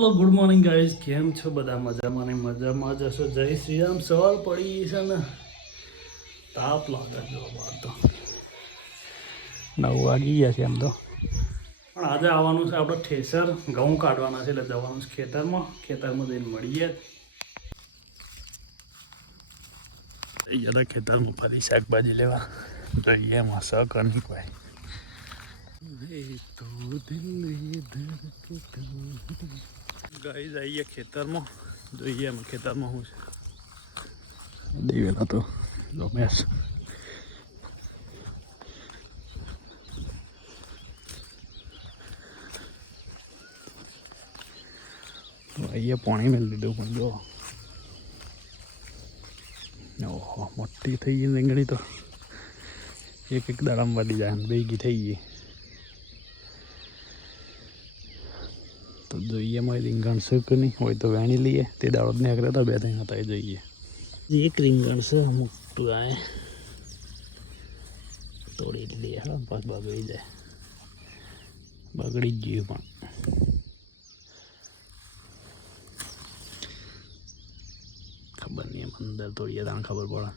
Hello good morning guys, કેમ છો બધા? મજામાં ને મજામાં જ હશો. જય શ્રી રામ. સવાર પડી છે ને તાપ લાગે જો બહાર તો 9 વાગી ગયા છે એમ તો. પણ આજે આવવાનું છે આપણે ઠેસર ઘઉં કાઢવાના છે એટલે જવાનું છે ખેતરમાં જઈને મળીએ. ખેતરમાં ફરી શાકભાજી લેવા જોઈએ એમાં સકરની કોઈ તો ગાઈઝ આવીએ ખેતરમાં, જોઈએ એમ ખેતરમાં શું છે. દેવેલા તો રમેશ તો અહીંયા પાણી મેં લીધું પણ જો ઓહો મોટી થઈ ગઈ રીંગણી તો એક દાડામાં વધી જાય ભેગી થઈ ગઈ. તો જોઈએ મારી રીંગણ છે કે નહીં હોય તો વેણી લઈએ. તે દાડો જ નીકળ્યા હતા 2-3 હતા એ જોઈએ. એક રીંગણ છે મોટું આ તોડી લઈએ. હા પાછ બગડી જાય, બગડી જ ગયું પણ ખબર નહીં એમ અંદર તોડીએ તાણ ખબર પડે.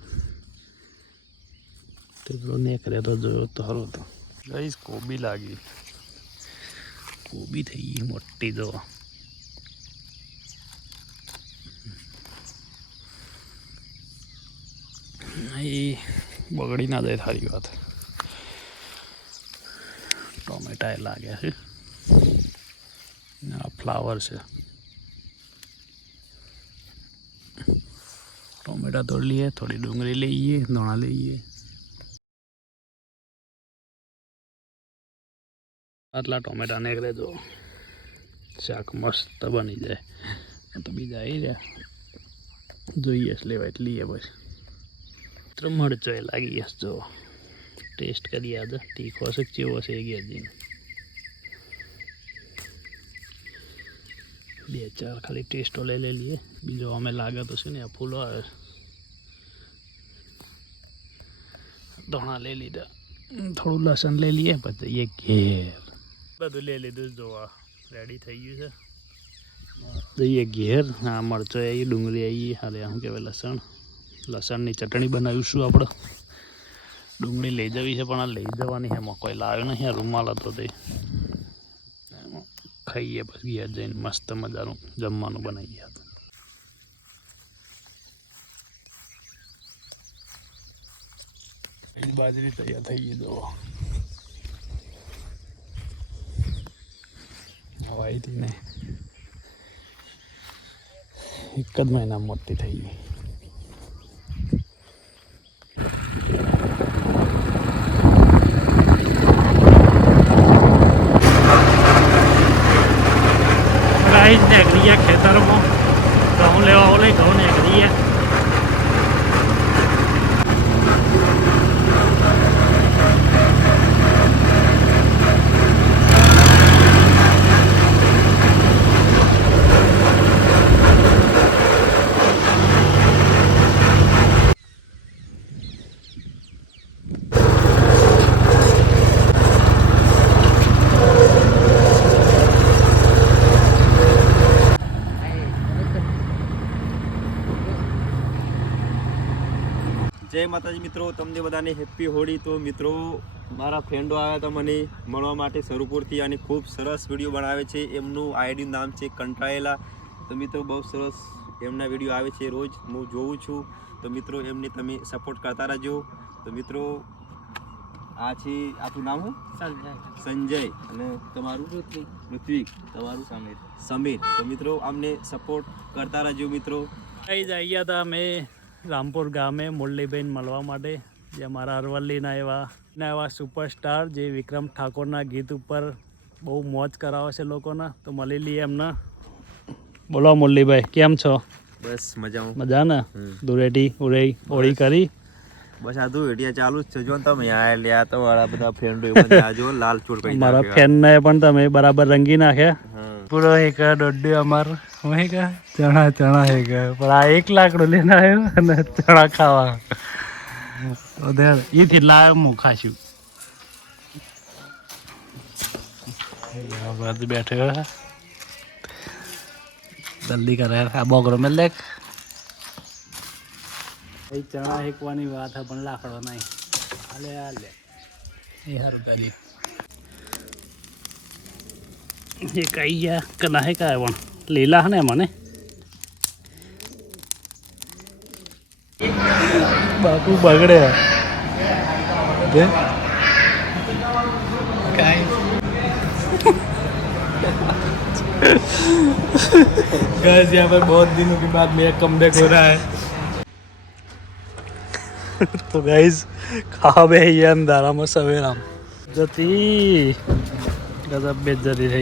તેટલો નીકળે તો જોયો તો સારો હતો. ગાઈસ કોબી લાગી, કોબી થઈ ગઈ મોટી જો. એ બગડી ના જાય સારી વાત. ટોમેટા એ લાગ્યા છે, આ ફ્લાવર છે. ટોમેટા તોડી લઈએ, થોડી ડુંગળી લઈએ, ધોણા લઈએ. આટલા ટોમેટા નીકળે જો શાક મસ્ત બની જાય. તો બીજા આવી રહ્યા જોઈએ લેવા એટલે લઈએ. પછી મરચો એ લાગી હશે જો, ટેસ્ટ કરીએ આજે તીખો હશે કેવો હશે એ ગેરજીને. 2-4 ખાલી ટેસ્ટો લઈ લઈએ. બીજો અમે લાગે તો છે ને આ ફૂલો આવે. ધોણા લઈ લીધા, થોડું લસણ લઈ લઈએ, પછી એ ઘેર બધું લઈ લીધું. જોવા રેડી થઈ ગયું છે. જઈએ ઘેર. હા મરચો આવી, ડુંગળી આવી, હાલે શું કહેવાય લસણની ચટણી બનાવીશું આપણે. ડુંગળી લઈ જવી છે પણ આ લઈ જવાની એમાં કોઈ લાવ્યો નહીં. આ રૂમાલ હતો તે એમાં ખાઈએ પછી ઘેર જઈને મસ્ત મજાનું જમવાનું બનાવીએ. બાજરી તૈયાર થઈ ગઈ. દો હવાઈ હતી ને એક જ મહિના મોટી થઈ ગઈ. ગાઈસ નીકળીએ ખેતરમાં ઘઉં લેવા. ઓલે ઘઉં નીકળીએ. જય માતાજી મિત્રો, તમને બધાને હેપી હોળી. તો મિત્રો મારા ફ્રેન્ડો આવ્યા હતા મને મળવા માટે સરુપુરથી અને ખૂબ સરસ વિડીયો બનાવે છે. એમનું આઈડીનું નામ છે કંટાળેલા. તો મિત્રો બહુ સરસ એમના વિડીયો આવે છે, રોજ હું જોઉં છું. તો મિત્રો એમને તમે સપોર્ટ કરતા રહેજો. તો મિત્રો આ છે આપનું નામ શું? સંજય. અને તમારું? ઋત્વિક. તમારું? સમીર. તો મિત્રો અમને સપોર્ટ કરતા રહેજો મિત્રો. આવી ગયા હતા અમે રામપુર ગામે મુરલીબેન મળવા માટે, જે અમારા અરવલ્લીના એવા સુપરસ્ટાર જે વિક્રમ ઠાકોરના ગીત ઉપર બહુ મોજ કરાવે છે લોકોના. તો મળી લઈએ એમને. બોલો મુરલીભાઈ, કેમ છો? બસ મજામાં. મજા ને? દુરેટી ઉરેઈ હોળી કરી? બસ આ દુરેટી ચાલુ જ છે. જો ને તમે આ લ્યા તો વાળા બધા ફ્રેન્ડો જો લાલ ચોર કરી મારા ફેનને પણ તમે બરાબર રંગી નાખ્યા. પૂરો એક દોઢ અમાર હું હે કે ચણા હે કે પણ આ 1 લાકડો લઈને આવ્યો અને ચણા ખાવા એથી લાવ્યો હું ખાશું. બધું બેઠે જલ્દી કરે આ બોગરો મેં લેક એ ચણા હેકવાની વાત હે પણ લાકડો નહીં હાલે હાલે એ હારું કરી એ કઈ ગયા કના હે કાય પણ લીલા હે ને મને બાપુ બગડે दे गाइस यहाँ पर बहुत दिनों के बाद मेरा कमबैक हो रहा है तो गाइस कहाँ पे है ये अंधारा में सवेरा जती गजब बेइज्जती रही